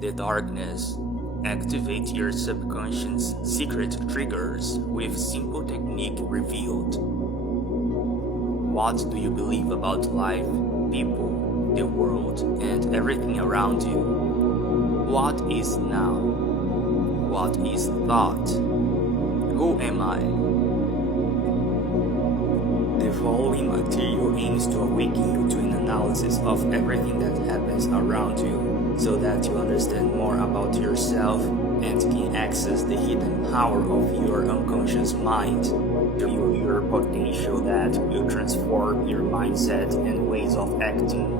the darkness. Activate your subconscious secret triggers with simple technique revealed. What do you believe about life, people, the world, and everything around you? What is now? What is thought? Who am I? The following material aims to awaken you to an analysis of everything that happens around you, so that you understand more about yourself and can access the hidden power of your unconscious mind. Feel your potential that will transform your mindset and ways of acting.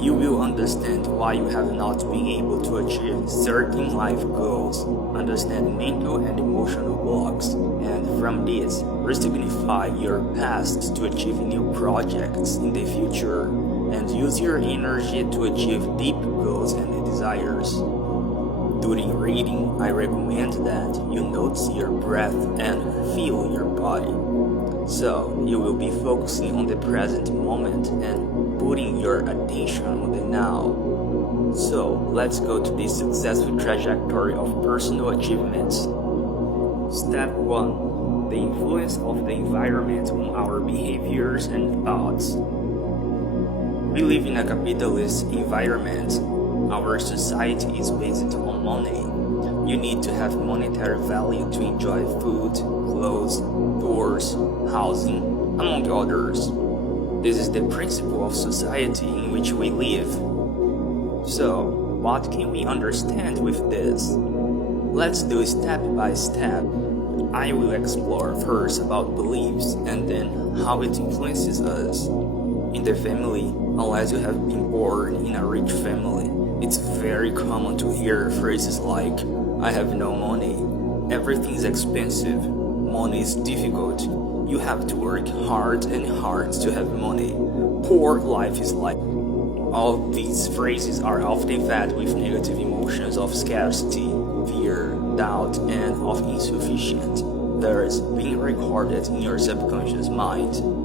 You will understand why you have not been able to achieve certain life goals, understand mental and emotional blocks, and from this, resignify your past to achieve new projects in the future, and use your energy to achieve deep goals and desires. During reading, I recommend that you notice your breath and feel your body. So, you will be focusing on the present moment and putting your attention on the now. So, let's go to the successful trajectory of personal achievements. Step 1. The influence of the environment on our behaviors and thoughts. We live in a capitalist environment. Our society is based on money. You need to have monetary value to enjoy food, clothes, tours, housing, among others. This is the principle of society in which we live. So, what can we understand with this? Let's do step by step. I will explore first about beliefs and then how it influences us. In the family, unless you have been born in a rich family, it's very common to hear phrases like, I have no money, everything's expensive, money is difficult, you have to work hard and hard to have money, poor life is like. All these phrases are often fed with negative emotions of scarcity, fear, doubt, and of insufficient, thus being recorded in your subconscious mind.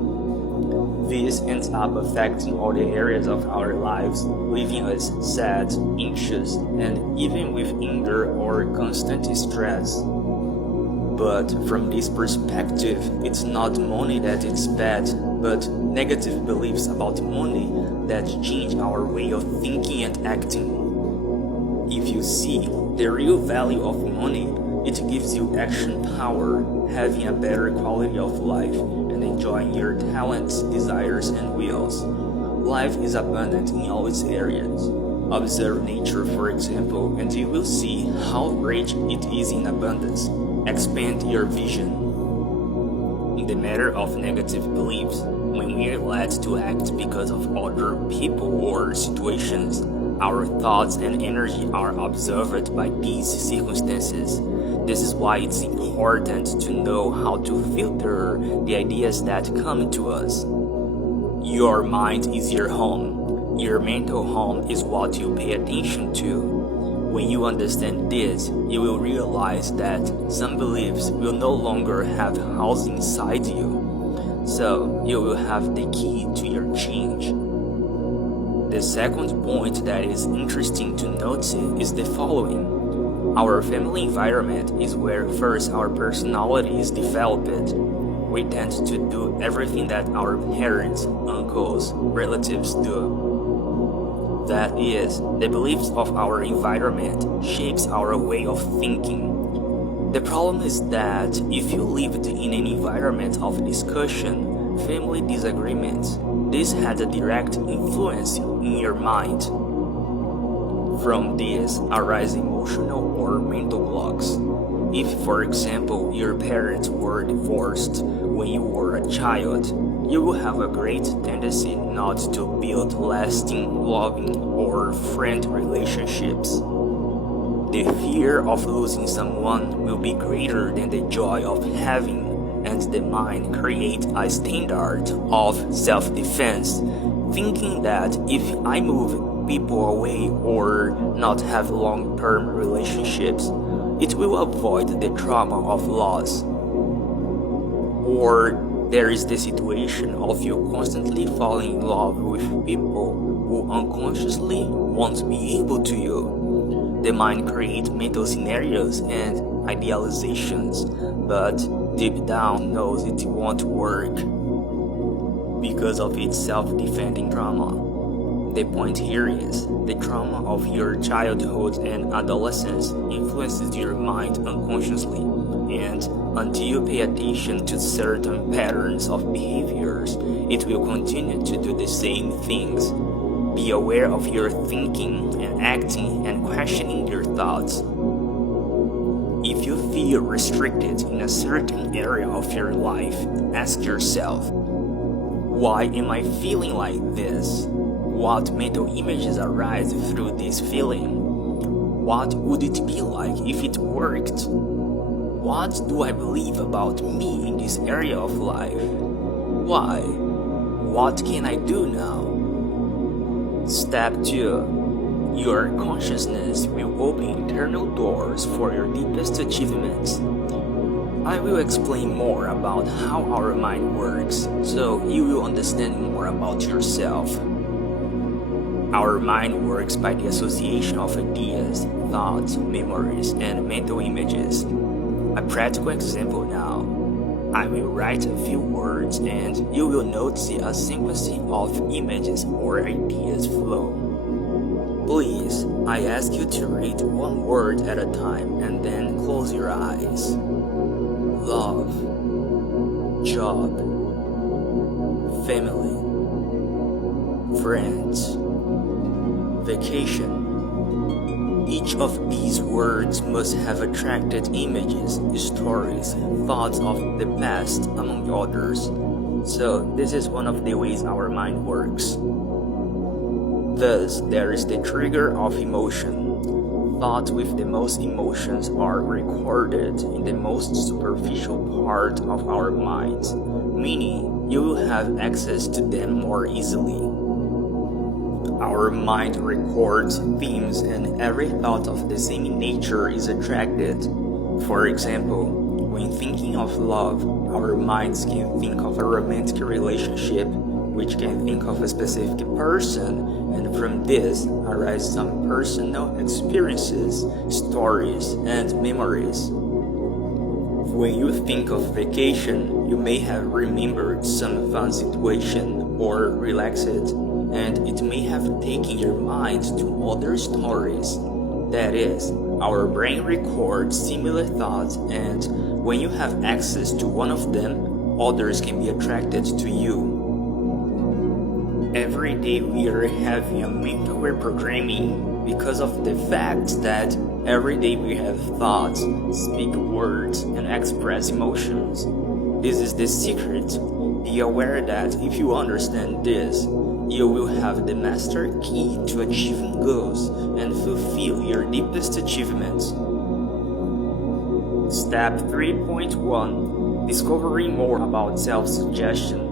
This ends up affecting all the areas of our lives, leaving us sad, anxious, and even with anger or constant stress. But from this perspective, it's not money that is bad, but negative beliefs about money that change our way of thinking and acting. If you see the real value of money, it gives you action power, having a better quality of life, and enjoying your talents, desires, and wills. Life is abundant in all its areas. Observe nature, for example, and you will see how rich it is in abundance. Expand your vision. In the matter of negative beliefs, when we are led to act because of other people or situations, our thoughts and energy are observed by these circumstances. This is why it's important to know how to filter the ideas that come to us. Your mind is your home. Your mental home is what you pay attention to. When you understand this, you will realize that some beliefs will no longer have house inside you. So, you will have the key to your change. The second point that is interesting to notice is the following. Our family environment is where first our personality is developed. We tend to do everything that our parents, uncles, relatives do. That is, the beliefs of our environment shapes our way of thinking. The problem is that if you lived in an environment of discussion, family disagreements, this had a direct influence in your mind. From this arise emotional or mental blocks. If, for example, your parents were divorced when you were a child, you will have a great tendency not to build lasting, loving, or friend relationships. The fear of losing someone will be greater than the joy of having, and the mind creates a standard of self-defense, thinking that if I move people away or not have long-term relationships, it will avoid the trauma of loss. Or there is the situation of you constantly falling in love with people who unconsciously won't be able to you. The mind creates mental scenarios and idealizations, but deep down knows it won't work because of its self-defending trauma. The point here is, the trauma of your childhood and adolescence influences your mind unconsciously, and until you pay attention to certain patterns of behaviors, it will continue to do the same things. Be aware of your thinking and acting and questioning your thoughts. If you feel restricted in a certain area of your life, ask yourself, why am I feeling like this? What mental images arise through this feeling? What would it be like if it worked? What do I believe about me in this area of life? Why? What can I do now? Step 2. Your consciousness will open internal doors for your deepest achievements. I will explain more about how our mind works, so you will understand more about yourself. Our mind works by the association of ideas, thoughts, memories, and mental images. A practical example now. I will write a few words and you will notice a sequence of images or ideas flow. Please, I ask you to read one word at a time and then close your eyes. Love, job, family, friends, vacation. Each of these words must have attracted images, stories, thoughts of the past, among others. So this is one of the ways our mind works. Thus, there is the trigger of emotion. Thoughts with the most emotions are recorded in the most superficial part of our minds, meaning you will have access to them more easily. Our mind records themes and every thought of the same nature is attracted. For example, when thinking of love, our minds can think of a romantic relationship, which can think of a specific person, and from this arise some personal experiences, stories, and memories. When you think of vacation, you may have remembered some fun situation or relaxed, and it may have taken your mind to other stories. That is, our brain records similar thoughts, and when you have access to one of them, others can be attracted to you. Every day we are having a mental reprogramming because of the fact that every day we have thoughts, speak words, and express emotions. This is the secret. Be aware that if you understand this, you will have the master key to achieving goals and fulfill your deepest achievements. Step 3.1. Discovering more about self-suggestion.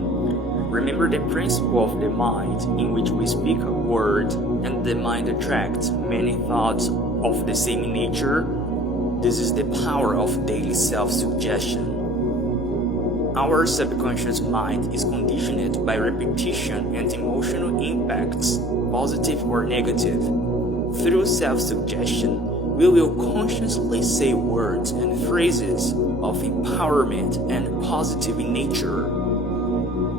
Remember the principle of the mind, in which we speak a word and the mind attracts many thoughts of the same nature? This is the power of daily self-suggestion. Our subconscious mind is conditioned by repetition and emotional impacts, positive or negative. Through self-suggestion, we will consciously say words and phrases of empowerment and positive in nature.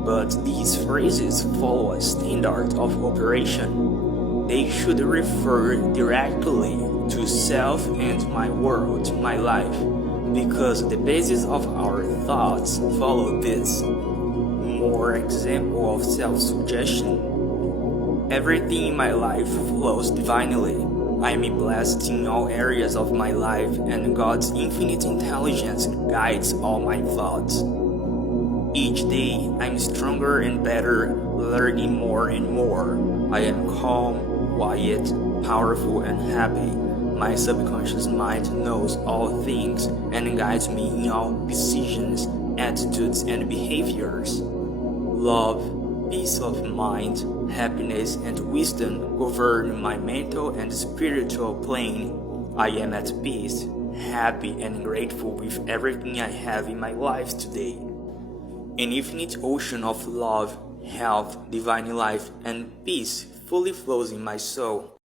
But these phrases follow a standard of operation. They should refer directly to self and my world, my life, because the basis of our thoughts follow this. More example of self-suggestion. Everything in my life flows divinely. I am blessed in all areas of my life, and God's infinite intelligence guides all my thoughts. Each day, I'm stronger and better, learning more and more. I am calm, quiet, powerful, and happy. My subconscious mind knows all things and guides me in all decisions, attitudes, and behaviors. Love, peace of mind, happiness, and wisdom govern my mental and spiritual plane. I am at peace, happy, and grateful with everything I have in my life today. An infinite ocean of love, health, divine life, and peace fully flows in my soul.